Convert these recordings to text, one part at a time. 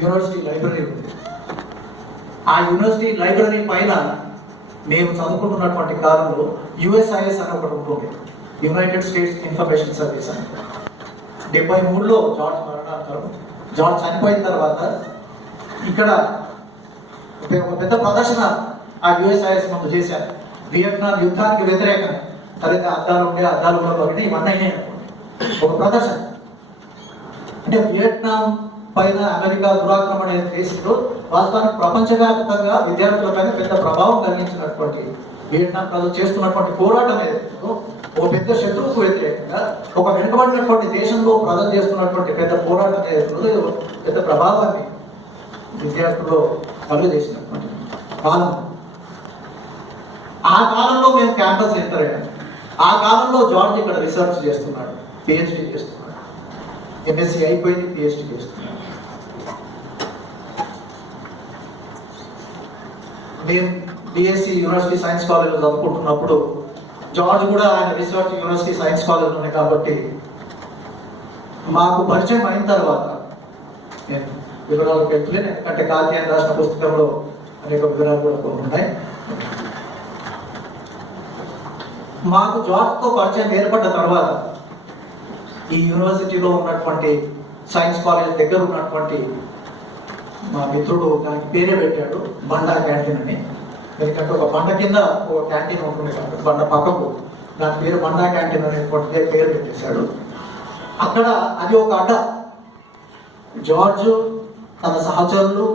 University library ఉంది. ఆ university library పైన మేము చదువుకుంటున్నటువంటి కాలంలో యుఎస్ఐఎస్ అని ఒకటి ఉంటుంది, యునైటెడ్ స్టేట్స్ ఇన్ఫర్మేషన్ సర్వీస్ అని. 73లో జార్జ్ మరణాంతరం. జార్జ్ చనిపోయిన తర్వాత ఇక్కడ ఒక పెద్ద ప్రదర్శన ఆ యుఎస్ఐఎస్ ముందు చేశారు. వియత్నాం యుద్ధానికి వ్యతిరేకంగా సరిగ్గా అద్దాలు ఉండే అద్దాలు కూడా పగినాయి, ఇవన్నీ అయినాయి. ఒక ప్రదర్శన అంటే వియత్నాం పైన అమెరికా దురాక్రమణ కేసులో వాస్తవానికి ప్రపంచవ్యాప్తంగా విద్యార్థులపైన పెద్ద ప్రభావం కలిగించినటువంటి వియత్నాం ప్రజలు చేస్తున్నటువంటి పోరాటం ఏదైతుందో, ఒక పెద్ద శత్రువుకు వ్యతిరేకంగా ఒక వెనుకబడినటువంటి దేశంలో ప్రజలు చేస్తున్నటువంటి పెద్ద పోరాటం ఏదైతుందో పెద్ద ప్రభావాన్ని విద్యార్థుల్లో కలుగజేసినటువంటి కాలం. ఆ కాలంలో మేము క్యాంపస్ ఎంటర్ అయ్యాము. ఆ కాలంలో జార్జ్ ఇక్కడ రీసెర్చ్ చేస్తున్నాడు, పిహెచ్డి చేస్తున్నాడు, ఎంఎస్సి అయిపోయింది, పిహెచ్డి చేస్తున్నాడు. నేను బిఎస్సి యూనివర్సిటీ సైన్స్ కాలేజ్లో చదువుకుంటున్నప్పుడు జార్జ్ కూడా ఆయన రీసెర్చ్ యూనివర్సిటీ సైన్స్ కాలేజ్ ఉన్నాయి కాబట్టి మాకు పరిచయం అయిన తర్వాత నేను వివరాలకు వెళ్ళలేను, ఎందుకంటే కార్తీయాన్ని రాసిన పుస్తకంలో అనేక వివరాలు కూడా ఉన్నాయి. మాకు జాబ్తో పరిచయం ఏర్పడ్డ తర్వాత ఈ యూనివర్సిటీలో ఉన్నటువంటి సైన్స్ కాలేజ్ దగ్గర ఉన్నటువంటి మా మిత్రుడు దానికి పేరే పెట్టాడు, బండా క్యాంటీన్ అని. ఎందుకంటే ఒక బండ కింద ఒక క్యాంటీన్ ఉంటుంది కాబట్టి బండ పక్కకు దాని పేరు బండా క్యాంటీన్ అనేటువంటి పేరు పెట్టేశాడు. అక్కడ అది ఒక అడ్డ. జార్జ్ తన సహచరులు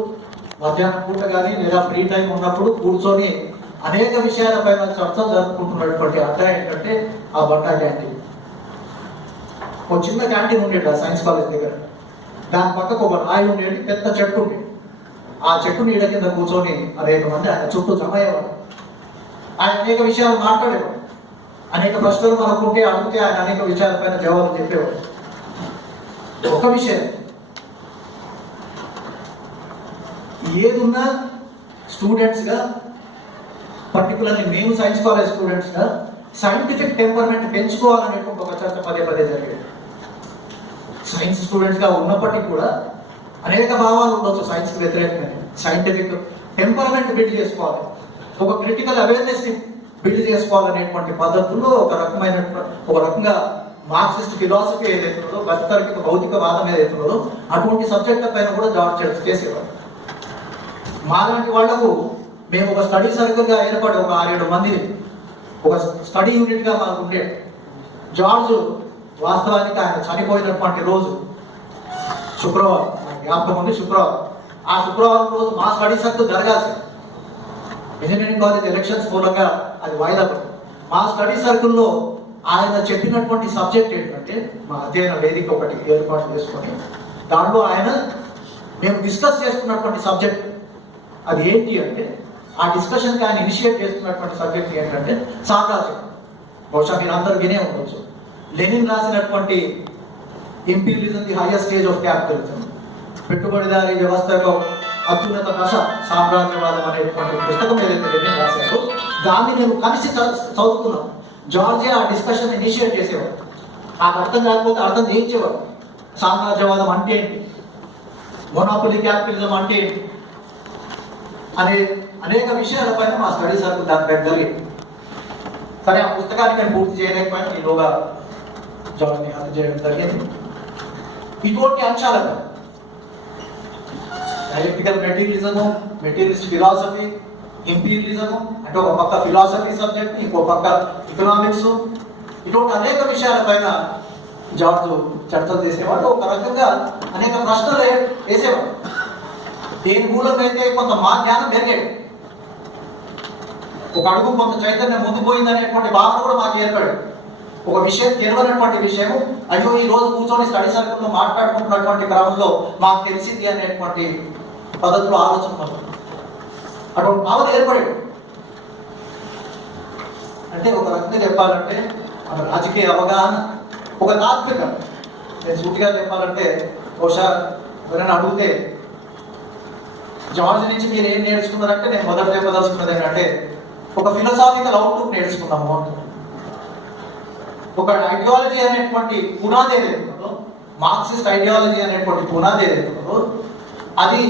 మధ్యాహ్నం పూట కానీ లేదా ఫ్రీ టైం ఉన్నప్పుడు కూర్చొని అనేక విషయాలపైన చర్చలు జరుపుకుంటున్నటువంటి అడ్డ ఏంటంటే ఆ బండా క్యాంటీన్. ఒక చిన్న క్యాంటీన్ ఉండేది ఆ సైన్స్ కాలేజ్ దగ్గర. దాని పక్కకు ఒక రాయి ఉండేది, పెద్ద చెట్టు ఉండేది. ఆ చెట్టు నీడ కింద కూర్చొని అనేక మంది ఆయన చుట్టూ జమ అయ్యేవాడు. ఆయన అనేక విషయాలు మాట్లాడేవాడు. అనేక ప్రశ్నలు మనకుంటే అడిగితే ఆయన అనేక విషయాలపైన జవాబు చెప్పేవాడు. ఒక విషయం, ఏదున్నా స్టూడెంట్స్గా, పర్టికులర్లీ మేము సైన్స్ కాలేజ్ స్టూడెంట్స్గా సైంటిఫిక్ టెంపర్మెంట్ పెంచుకోవాలనేటువంటి ఒక చర్చ పదే పదే జరిగేది. సైన్స్ స్టూడెంట్స్గా ఉన్నప్పటికీ కూడా అనేక భావాలు ఉండొచ్చు సైన్స్కి వ్యతిరేకమైన. సైంటిఫిక్ టెంపర్మెంట్ బిల్డ్ చేసుకోవాలి, ఒక క్రిటికల్ అవేర్నెస్ని బిల్డ్ చేసుకోవాలనేటువంటి పద్ధతుల్లో ఒక రకంగా మార్క్సిస్ట్ ఫిలాసఫీ ఏదైతున్నదో, గతితర్కిక భౌతికవాదం ఏదైతున్నదో అటువంటి సబ్జెక్టుల పైన కూడా జాబ్ చేసేవారు. మాలాంటి వాళ్లకు మేము ఒక స్టడీ సర్కిల్గా ఏర్పడి ఒక 6-7 మంది ఒక స్టడీ యూనిట్గా మాకు ఉండే. జార్జ్ వాస్తవానికి ఆయన చనిపోయినటువంటి రోజు శుక్రవారం, జ్ఞాపకం ఉంది, శుక్రవారం. ఆ శుక్రవారం రోజు మా స్టడీ సర్కిల్ జరగాల్సింది. ఇంజనీరింగ్ కాలేజ్ ఎలక్షన్స్ మూలంగా అది వాయిదా పడింది. మా స్టడీ సర్కిల్లో ఆయన చెప్పినటువంటి సబ్జెక్ట్ ఏంటంటే, మా అధ్యయన వేదిక ఒకటి ఏర్పాటు చేసుకొని దాంట్లో ఆయన మేము డిస్కస్ చేసుకున్నటువంటి సబ్జెక్ట్ అది ఏంటి అంటే, ఆ డిస్కషన్కి ఆయన ఇనిషియేట్ చేస్తున్నటువంటి సబ్జెక్ట్ ఏంటంటే సామ్రాజ్యం. బహుశా మీరు అందరూ వినే ఉండొచ్చు, లెనిన్ రాసినటువంటి imperialism the highest stage of capitalism, పెట్టుబడిదారీ వ్యవస్థలో అత్యున్నత దశ సామ్రాజ్యవాదం అనేటువంటి పుస్తకం ఏదైతే లెనిన్ రాశారో దాన్ని మేము కలిసి చదువుతున్నాం. జార్జే ఆ డిస్కషన్ ఇనిషియేట్ చేసేవాడు. నాకు అర్థం కాకపోతే అర్థం చేయించేవాడు. సామ్రాజ్యవాదం అంటే ఏంటి, మొనోపొలీ క్యాపిటలిజం అంటే ఏంటి అనే అనేక విషయాలపైన మా స్టడీ సర్కిల్ దానిపై జరిగింది. సరే, ఆ పుస్తకాన్ని నేను పూర్తి చేయలేకపోయినా ఈలోగా జాబ్ని హత్య చేయడం జరిగింది. ఇటువంటి అంశాలపై డైలెక్టికల్ మెటీరియలిజము, మెటీరియలిస్ట్ ఫిలాసఫీ, ఇంపీరియలిజము అంటే ఒక పక్క ఫిలాసఫీ సబ్జెక్ట్, ఇంకో పక్క ఎకనామిక్స్, ఇటువంటి అనేక విషయాలపైన జార్జ్ చర్చలు చేసేవాడు. ఒక రకంగా అనేక ప్రశ్నలు వేసేవాడు. దేని మూలంగా అయితే కొంత మా జ్ఞానం పెరిగేది, ఒక అడుగు కొంత చైతన్యం ముందుపోయింది అనేటువంటి భావన కూడా మాకు ఏర్పడింది. ఒక విషయం తెలియనటువంటి విషయం, అయ్యో ఈ రోజు కూర్చొని స్టడీ సర్కిల్లో మాట్లాడుకుంటున్నటువంటి క్రమంలో మాకు తెలిసింది అనేటువంటి పద్ధతిలో ఆలోచన అటువంటి భావన ఏర్పడేది. అంటే ఒక రకంగా చెప్పాలంటే మన రాజకీయ అవగాహన ఒక తాత్విక, నేను సూటిగా చెప్పాలంటే బహుశా ఎవరైనా అడిగితే జార్జ్ నుంచి మీరు ఏం నేర్చుకున్నారంటే నేను మొదట చెప్పదలుచుకున్నది ఏంటంటే ఒక ఫిలసాఫికల్ అవుట్లుక్ నేర్చుకున్నాము అంటున్నాను. ఒక ఐడియాలజీ అనేటువంటి పునాది ఏదైతుందో మార్క్సిస్ట్ ఐడియాలజీ అనేటువంటి పునాది ఏదైతుందో అది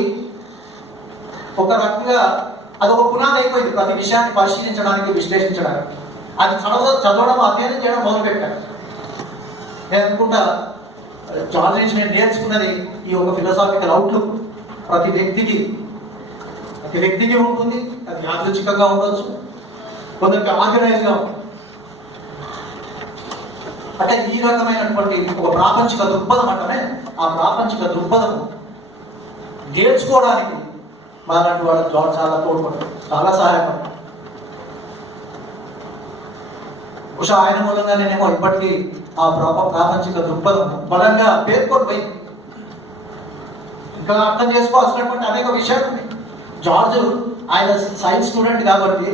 ఒక రకంగా అదొక పునాది అయిపోయింది ప్రతి విషయాన్ని పరిశీలించడానికి, విశ్లేషించడానికి. అది చదవడం అధ్యయనం చేయడం మొదలుపెట్టాను. నేను అనుకుంటా జార్జ్ నుంచి నేను నేర్చుకున్నది ఈ ఒక ఫిలాసాఫికల్ అవుట్లుక్ ప్రతి వ్యక్తికి ఉంటుంది. అది యాదృచ్ఛికంగా ఉండొచ్చు, కొందరికి ఆర్గనైజ్గా ఉంటుంది. అంటే ఈ రకమైనటువంటి ఒక ప్రాపంచిక దృక్పథం అంటేనే ఆ ప్రాపంచిక దృక్పథం నేర్చుకోవడానికి మాలాంటి వాళ్ళు చాలా తోడ్పడతారు, చాలా సహాయపడతారు. బహుశా ఆయన మూలంగా నేనేమో ఇప్పటికీ ఆ ప్రాపంచిక దృక్పథం బలంగా పేర్కొని పోయి ఇంకా అర్థం చేసుకోవాల్సినటువంటి అనేక విషయాలు ఉన్నాయి. జార్జ్ ఆయన సైన్స్ స్టూడెంట్ కాబట్టి,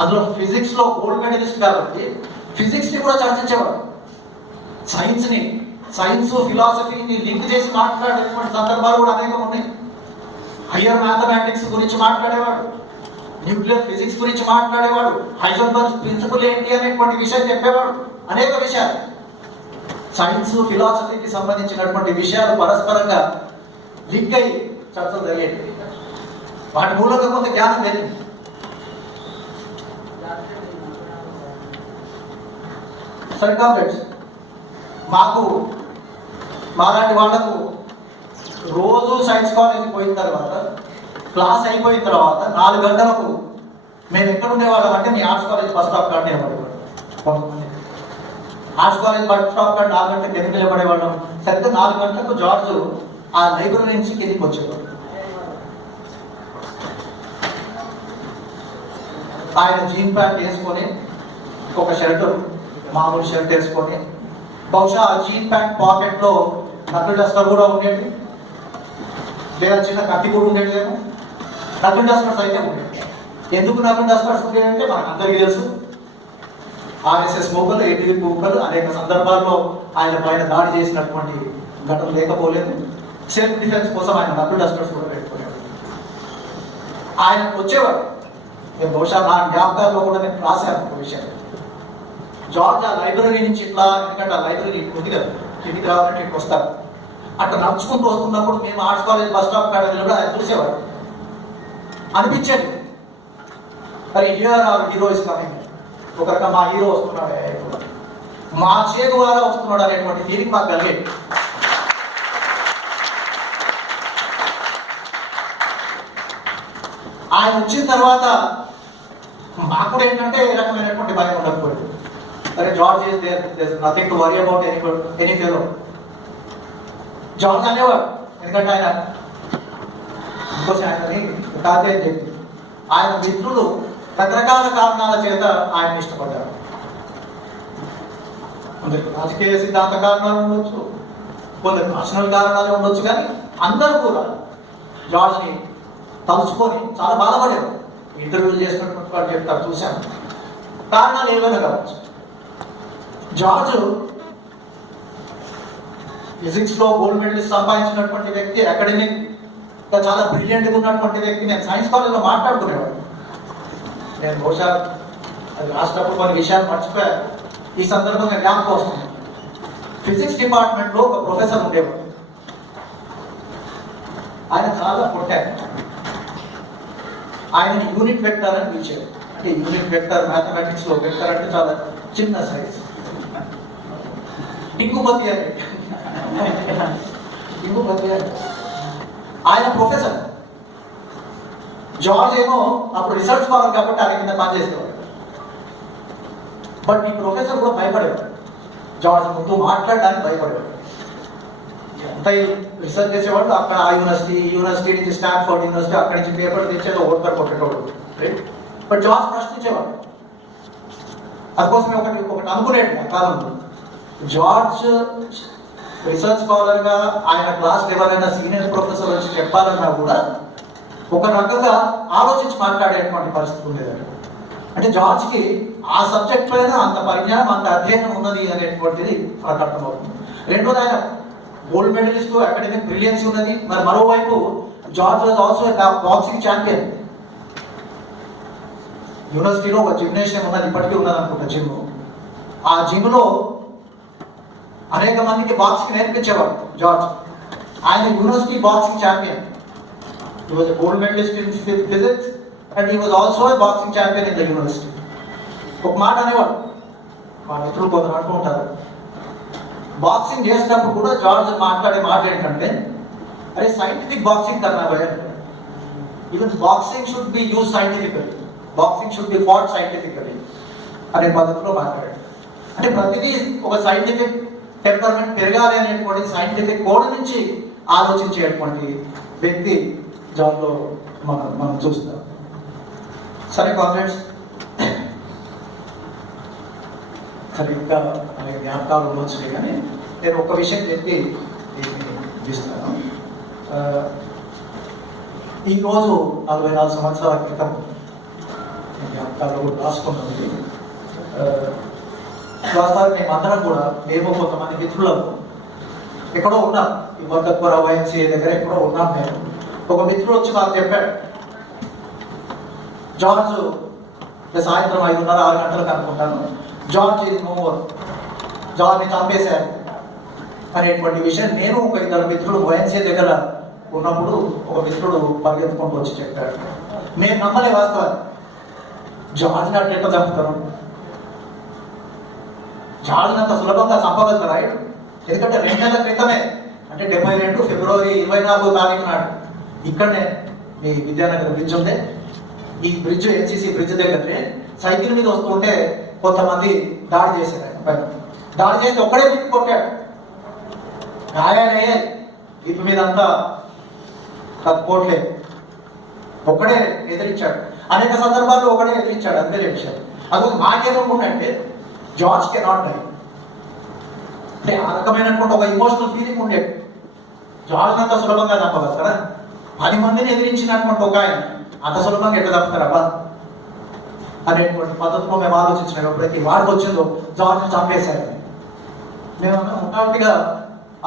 అందులో ఫిజిక్స్ లో గోల్డ్ మెడలిస్ట్ కాబట్టి ఫిజిక్స్ ని కూడా చర్చించేవాడు. సైన్స్ ఫిలాసఫీని లింక్ చేసి మాట్లాడేటువంటి సందర్భాలు కూడా అనేకం ఉన్నాయి. హయ్యర్ మ్యాథమెటిక్స్ గురించి మాట్లాడేవాడు, న్యూక్లియర్ ఫిజిక్స్ గురించి మాట్లాడేవాడు, హైజెన్బర్గ్ ప్రిన్సిపల్ ఏంటి అనేటువంటి విషయం చెప్పేవాడు. అనేక విషయాలు సైన్స్ ఫిలాసఫీకి సంబంధించినటువంటి విషయాలు పరస్పరంగా లింక్ అయ్యి చర్చలు జరిగేవి. వాటి మూలంగా కొంత జ్ఞానం పెరిగింది. సరే కాంగ్రెస్ మాలాంటి వాళ్లకు రోజు సైన్స్ కాలేజీకి పోయిన తర్వాత, క్లాస్ అయిపోయిన తర్వాత 4 గంటలకు మేము ఎక్కడ ఉండేవాళ్ళం అంటే మీ ఆర్ట్స్ కాలేజ్ బస్ స్టాప్ కాడ నిలబడేవాళ్ళం. ఆర్ట్స్ కాలేజ్ బస్ స్టాప్ కాడ 4 గంటలకు ఎందుకు నిలబడేవాళ్ళం? సరిగ్గా 4 గంటలకు జార్జ్ ఆ లైబ్రరీ నుంచి కిందికి వచ్చేవాడు. ఆయన జీన్ ప్యాంట్ వేసుకొని, ఒక షర్ట్, మామూలు షర్ట్ వేసుకొని, బహుశా ఆ జీన్ ప్యాంట్ పాకెట్ లో నకిలీ డస్టర్ కూడా ఉండేది, లేదా చిన్న కత్తి కూడా ఉండేదేమో. నకిలీ డస్టర్స్ అయితే ఉండేది. ఎందుకు నకిలీ డస్టర్స్ ఉండేదంటే మనకు అందరికీ తెలుసు, ఆర్ఎస్ఎస్ మూకలు, ఏటీవీ మూకలు అనేక సందర్భాల్లో ఆయన పైన దాడి చేసినటువంటి ఘటన లేకపోలేదు. సెల్ఫ్ డిఫెన్స్ కోసం ఆయన నకిలీ డస్టర్స్ కూడా పెట్టుకునేవాడు. ఆయన వచ్చేవాడు. నేను బహుశా నా జ్ఞాపకాల్లో కూడా నేను రాశాను ఒక విషయం. జార్జ్ ఆ లైబ్రరీ నుంచి ఇట్లా, ఎందుకంటే ఆ లైబ్రరీ ఉంది కదా, కిందికి రావాలంటే ఇట్లా వస్తారు, అట్లా నడుచుకుంటూ వస్తున్నప్పుడు మేము ఆర్ట్స్ కాలేజ్ బస్ స్టాప్ కాడ కూడా ఆయన చూసేవాడు. అనిపించేది, మరి here our hero is coming, ఒక రకం మా హీరో వస్తున్నాడు, మా చే ద్వారా వస్తున్నాడు అనేటువంటి ఫీలింగ్ మాకు కలిగేది. ఆయన వచ్చిన తర్వాత మాకు కూడా ఏంటంటే ఏ రకమైనటువంటి భయం ఉండకపోయింది. అరే George is there nothing to worry about any fellow. George అనేవాడు, ఎందుకంటే ఆయన ఇంకోసం ఆయనని కాదే అని చెప్పి ఆయన మిత్రులు రకరకాల కారణాల చేత ఆయన ఇష్టపడ్డారు. కొందరికి రాజకీయ సిద్ధాంత కారణాలు ఉండొచ్చు, కొందరు పర్సనల్ కారణాలు ఉండొచ్చు, కానీ అందరూ కూడా జార్జ్ని తలుచుకొని చాలా బాధపడేవారు. ఇంటర్వ్యూలు చేసినటువంటి వాళ్ళు చెప్తారు, చూశాను. కారణాలు ఏమైనా కావచ్చు. జార్జ్ ఫిజిక్స్ లో గోల్డ్ మెడలిస్ట్ సంపాదించినటువంటి వ్యక్తి, అకాడమిక్ గా చాలా బ్రిలియంట్గా ఉన్నటువంటి వ్యక్తి. నేను సైన్స్ కాలేజ్లో మాట్లాడుకునేవాడు. నేను బహుశా అది రాసినప్పుడు కొన్ని విషయాలు మర్చిపోయాను, ఈ సందర్భంగా జ్ఞాపకం వస్తుంది. ఫిజిక్స్ డిపార్ట్మెంట్ లో ఒక ప్రొఫెసర్ ఉండేవాడు. ఆయన చాలా కొట్టారు. ఆయన యూనిట్ వెక్టర్ అని పిలిచారు. అంటే యూనిట్ వెక్టర్ మ్యాథమెటిక్స్ లో వెక్టర్ అంటే చాలా చిన్న సైజ్, డింగుమతి అని. ఆయన ప్రొఫెసర్. జార్జ్ ఏమో అప్పుడు రీసెర్చ్ స్కాలర్ కాబట్టి ఆయన కింద పనిచేసేవాడు. బట్ ఈ ప్రొఫెసర్ కూడా భయపడేవాడు, జార్జ్ ముందు మాట్లాడడానికి భయపడేవాడు. ఎంత రీసెర్చ్ చేసేవాడు, అక్కడ ఆ యూనివర్సిటీ నుంచి స్టాన్ఫోర్డ్ యూనివర్సిటీ, అక్కడి నుంచి పేపర్ తెచ్చేదో ఓటర్ కొట్టేటోడు. బట్ జార్జ్ ప్రశ్నించేవాడు. అందుకోసమే ఒకటి అనుకునేది ఆ కాలంలో, జార్జ్ రీసెర్చ్ స్కాలర్ గా ఆయన క్లాస్ ఎవరైనా సీనియర్ ప్రొఫెసర్ వచ్చి చెప్పాలన్నా కూడా ఒక రకంగా ఆలోచించి మాట్లాడేటువంటి పరిస్థితి ఉండేది. అంటే జార్జ్కి ఆ సబ్జెక్ట్ పైన అంత పరిజ్ఞానం, అంత అధ్యయనం ఉన్నది అనేటువంటిది మనకు అర్థమవుతుంది. రెండోది, ఆయన గోల్డ్ మెడలిస్ట్, అకాడమిక్ బ్రిలియన్స్ ఉన్నది. మరి మరోవైపు George was also boxing champion. యూనివర్సిటీలో ఒక జిమ్నేషియం ఉన్నది, ఇప్పటికీ ఉన్నది అనుకుంటా జిమ్. ఆ జిమ్ లో అనేక మందికి బాక్సింగ్ నేర్పించేవాడు జార్జ్. ఆయన university boxing champion. He was a gold medalist in physics and he was also a boxing champion in the university. ఒక మాట అనేవాడు, మా మిత్రులు కొందరు అంటూ ఉంటారు, బాక్సింగ్ చేసినప్పుడు కూడా జార్జ్ మాట్లాడే మాట ఏంటంటే, అరే సైంటిఫిక్ బాక్సింగ్ కన్నా భయ, even boxing should be use scientifically, boxing should be fought scientifically అనే పద్ధతిలో మాట్లాడాడు. అంటే ప్రతిదీ ఒక సైంటిఫిక్ టెంపర్మెంట్ పెరగాలి అనేటువంటి సైంటిఫిక్ కోడ్ నుంచి ఆలోచించేటువంటి వ్యక్తి జాబ్లో మనం చూస్తాం. సరే కామ్రేడ్స్, సరే ఇంకా అనేక జ్ఞాపకాలు ఉండొచ్చు, కానీ నేను ఒక విషయం చెప్పి దీన్ని ముగిస్తాను. ఈరోజు 44 సంవత్సరాల క్రితం జ్ఞాపకాలు కూడా రాసుకున్నది. వాస్తవానికి మేమందరం కూడా, మేము కొంతమంది మిత్రులు ఎక్కడో ఉన్నాం, ఈ వర్గత్వర వైఎన్సీ దగ్గర ఎక్కడో ఉన్నాం. మేము ఒక మిత్రుడు వచ్చి మాకు చెప్పాడు, జార్జ్ సాయంత్రం 5:30-6 గంటలకు అనుకుంటాను, జార్జ్ ఈజ్ నో మోర్, జార్జ్ని చంపేశారు అనేటువంటి విషయం నేను ఒక 2 మిత్రులు వైఎన్సీ దగ్గర ఉన్నప్పుడు ఒక మిత్రుడు పరిగెత్తుకుంటూ వచ్చి చెప్పాడు. నేను నమ్మలే వాస్తవాన్ని, జార్జ్ని అంటే ఎట్లా చంపుతాను, జార్జ్ని అంత సులభంగా చంపగలుగుతారా? ఎందుకంటే 2 నెలల క్రితమే, అంటే 72 ఫిబ్రవరి 24వ తారీఖు నాడు ఇక్కడనే మీ విద్యానగర్ బ్రిడ్జ్ ఉంది, ఈ బ్రిడ్జ్ ఎన్సీసీ బ్రిడ్జ్ దగ్గరే సైకిల్ మీద వస్తుంటే కొంతమంది దాడి చేశారు. ఆయన పైన దాడి చేసి ఒక్కడే విప్పు కొట్టాడు, గాయాలయ్యాయి, విప్పు మీద అంతా కోట్లేదు, ఒక్కడే ఎదిరించాడు. అనేక సందర్భాల్లో ఒకడే ఎదిరించాడు, అందరి విషయాలు. అది మాకేమనుకుంటే జార్జ్ కెనాట్ డై, అంటే ఆ రకమైనటువంటి ఒక ఇమోషనల్ ఫీలింగ్ ఉండేది. జార్జ్ అంత సులభంగా చంపగలుగుతారా? 10 మందిని ఎదిరించినటువంటి ఒక ఆయన అంత సులభంగా ఎట్లా చంపుతారబ్బా అనేటువంటి పద్ధతిలో మేము ఆలోచించిన ఎప్పుడైతే వాడికి వచ్చిందో జార్జ్ చంపేశారని మేము ముఖ్యంగా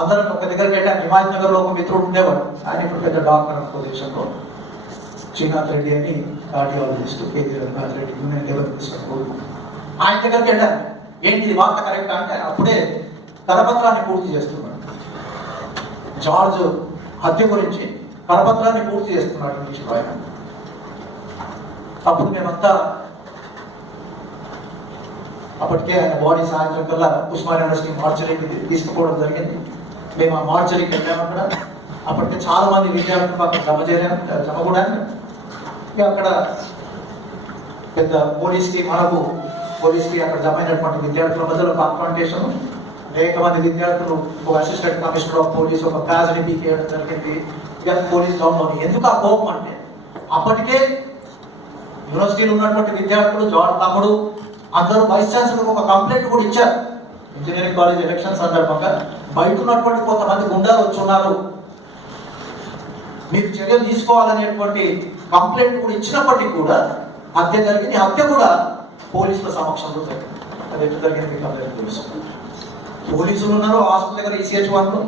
అందరం ఒక దగ్గరికి వెళ్ళాం. హిమాయత్ నగర్ లో ఒక మిత్రుడు ఉండేవాడు, ఆయన ఇప్పుడు పెద్ద డాక్టర్ పొజిషన్లో, శ్రీనాథ్ రెడ్డి అని cardiologist, KG Rangath Reddy union level తీసుకుని ఆయన దగ్గరికి వెళ్ళాను. ఏంటి వార్త కరెక్ట్ అంటే అప్పుడే కరపత్రాన్ని పూర్తి చేస్తున్నాడు, జార్జ్ హత్య గురించి కరపత్రాన్ని పూర్తి చేస్తున్నాడు ఇంగ్లీష్లో ఆయన. అప్పుడు మేమంతా అప్పటికే ఆయన బాడీ సాయంత్రం కల్లా ఉస్మానియా యూనివర్సిటీ మార్చరీకి తీసుకుపోవడం జరిగింది. మేము ఆ మార్చరీకి వెళ్ళాము. అక్కడ అప్పటికే చాలా మంది విద్యార్థులు అక్కడ జమ కూడా అక్కడ పెద్ద పోలీస్కి అక్కడ జమ అయినటువంటి విద్యార్థుల మధ్యలో కాన్ఫ్రంటేషన్. అనేక మంది విద్యార్థులు, ఒక అసిస్టెంట్ కమిషనర్ ఆఫ్ పోలీస్ ఒక ప్యాజ్ని పీకేయడం జరిగింది. ఇక పోలీస్ డౌన్లోని ఎందుకు ఆ కోపం అంటే, అప్పటికే యూనివర్సిటీలో ఉన్నటువంటి విద్యార్థులు, జార్జ్ తమ్ముడు అందరూ వైస్ ఛాన్సలర్ ఒక కంప్లైంట్ కూడా ఇచ్చారు. ఇంజనీరింగ్ కాలేజ్ ఎలక్షన్ సందర్భంగా బయట ఉన్నటువంటి కొంతమంది గుండాలు వచ్చి ఉన్నారు, మీరు చర్యలు తీసుకోవాలనేటువంటి కంప్లైంట్ కూడా ఇచ్చినప్పటికీ కూడా హత్య జరిగింది. హత్య కూడా పోలీసుల సమక్షంలో జరిగింది. అది ఎట్లా జరిగింది మీకు అందరికీ తెలుసు. పోలీసులు ఉన్నారు హాస్పిటల్ దగ్గర, ఈసీహెచ్ వాళ్ళు,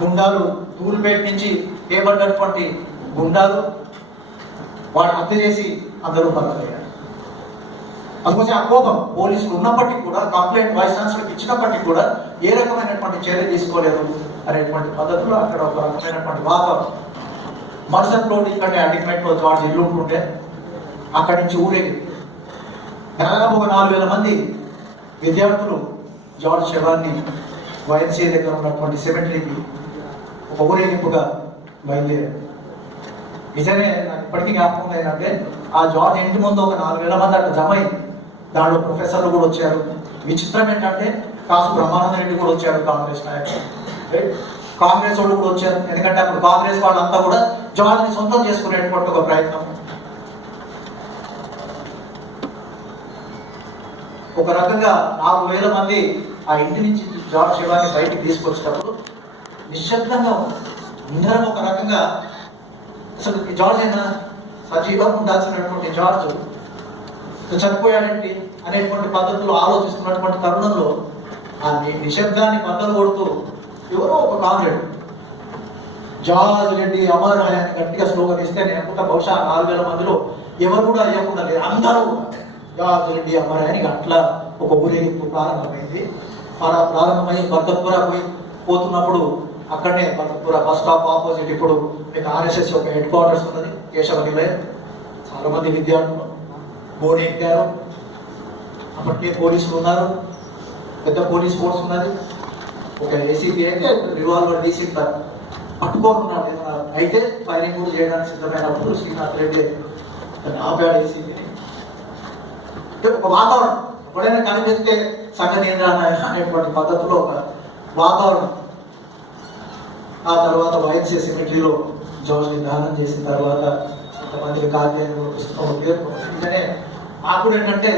గుండాలు తూలుపేట నుంచి ఏబడ్డటువంటి గుండాలు వాడు హత్య చేసి అందరూ పరదయ్యారు. అందుకోసం ఆ కోపం పోలీసులు ఉన్నప్పటికీ కూడా, కంప్లైంట్ వైస్ ఛాన్సలర్కి ఇచ్చినప్పటికీ కూడా ఏ రకమైనటువంటి చర్య తీసుకోలేదు అనేటువంటి పద్ధతిలో అక్కడ ఒక రకమైనటువంటి వాతావరణం. మరుసటి రోజు ఇక్కడ అడిగ్మెంట్ లో జార్జ్ ఇల్లు ఉంటుంటే అక్కడి నుంచి ఊరేగి దాదాపు ఒక 4000 మంది విద్యార్థులు జార్జ్ శవాన్ని వైఎన్సీ దగ్గర ఉన్నటువంటి సెమెటరీకి ఒక ఊరేగింపుగా బయలుదేరారు. నిజమే నాకు ఇప్పటికీ జ్ఞాపకం ఏంటంటే, ఆ జార్జ్ ఇంటి ముందు ఒక 4000 మంది అక్కడ జమ అయింది. దాంట్లో ప్రొఫెసర్లు కూడా వచ్చారు. విచిత్రం ఏంటంటే కాసు బ్రహ్మానంద రెడ్డి కూడా వచ్చారు, కాంగ్రెస్ నాయకులు, కాంగ్రెస్ వాళ్ళు కూడా వచ్చారు. ఎందుకంటే అప్పుడు కాంగ్రెస్ వాళ్ళంతా కూడా జార్జ్ని సొంతం చేసుకునేటువంటి ఒక ప్రయత్నం. ఒక రకంగా 4000 మంది ఆ ఇంటి నుంచి జార్జ్ శవాన్ని బయటికి తీసుకొచ్చినప్పుడు నిశ్శబ్దంగా అందరం ఒక రకంగా అసలు జార్జ్ అయినా సజీవంగా ఉండాల్సినటువంటి జార్జ్ చనిపోయాడండి అనేటువంటి పద్ధతిలో ఆలోచిస్తున్నటువంటి తరుణంలో ఆ నిశ్శబ్దాన్ని బద్దలు కొడుతూ ఎవరో ఒక కామ్రేడ్ జార్జ్ రెడ్డి అమర్ అని గట్టిగా స్లోగన్ ఇస్తే నేను అనుకుంటా బహుశా 4000 మందిలో ఎవరు కూడా ఇవ్వకుండా లేదు, అందరూ జార్జ్ రెడ్డి అమర్ అని అట్లా ఒక ఊరేగింపు ప్రారంభమైంది. ప్రారంభమై బర్కత్పుర పోతున్నప్పుడు అక్కడనే బర్కత్పుర బస్ స్టాప్ ఆపోజిట్ ఇప్పుడు మీకు ఆర్ఎస్ఎస్ యొక్క హెడ్ క్వార్టర్స్ ఉన్నది కేశవ నిలయం. చాలా మంది విద్యార్థులు బోర్డు ఎక్కారు. అప్పటికే పోలీసులు ఉన్నారు, పెద్ద పోలీస్ ఫోర్స్ ఉన్నది. ఒక ఏసీపీ అయితే రివాల్వర్ తీసి పట్టుకొని ఉన్నాడు. ఏదైనా అయితే ఫైరింగ్ కూడా చేయడానికి సిద్ధమైనప్పుడు శ్రీనాథ్ రెడ్డి ఆపాడు ఏసీపీని. ఒక వాతావరణం ఎప్పుడైనా కనిపిస్తే సంఘ నియంత్రణ అనేటువంటి పద్ధతిలో ఒక వాతావరణం. ఆ తర్వాత వైఎస్ఏ సిమెట్రీలో జార్జ్ని దహనం చేసిన తర్వాత కొంతమందికి కార్యాలయంలో పుస్తకం పేర్కొనే నాకు కూడా ఏంటంటే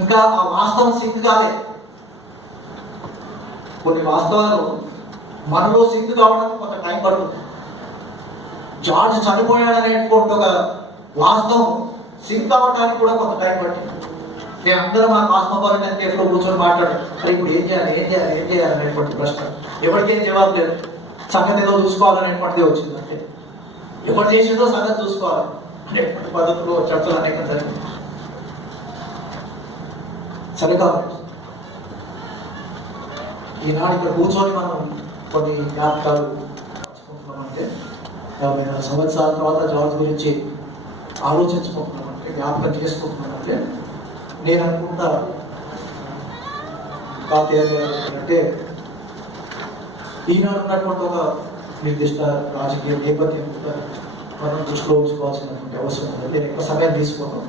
ఇంకా ఆ వాస్తవం సింక్ కాలే. కొన్ని వాస్తవాలు మనలో సింక్ కావడానికి కొంత టైం పడుతుంది. జార్జ్ చనిపోయాడనేటువంటి ఒక వాస్తవం సింక్ కావడానికి కూడా కొంత టైం పడుతుంది. నేను అందరం ఆ వాస్తవాన్ని కేసులో కూర్చొని మాట్లాడాను. మరి ఇప్పుడు ఏం చేయాలి అనేటువంటి ప్రశ్న ఎవరికి ఏం జవాబు లేదు. సంగతి ఏదో చూసుకోవాలనేటువంటిది వచ్చింది. అంటే ఎవరు చేసిందో సంగతి చూసుకోవాలి అనేటువంటి పద్ధతిలో చర్చలు అనేకం జరిగింది. చలికాలం ఈనాడు ఇక్కడ కూర్చొని మనం కొన్ని జ్ఞాపకాలు పంచుకుంటున్నామంటే 54 సంవత్సరాల తర్వాత జార్జ్ గురించి ఆలోచించుకుంటున్నామంటే జ్ఞాపకం చేసుకుంటున్నామంటే నేను అనుకుంటా అంటే ఈనాడు ఉన్నటువంటి ఒక నిర్దిష్ట రాజకీయ నేపథ్యం మనం దృష్టిలో ఉంచుకోవాల్సినటువంటి అవసరం ఉంది. నేను ఎక్కువ సమయం తీసుకోను.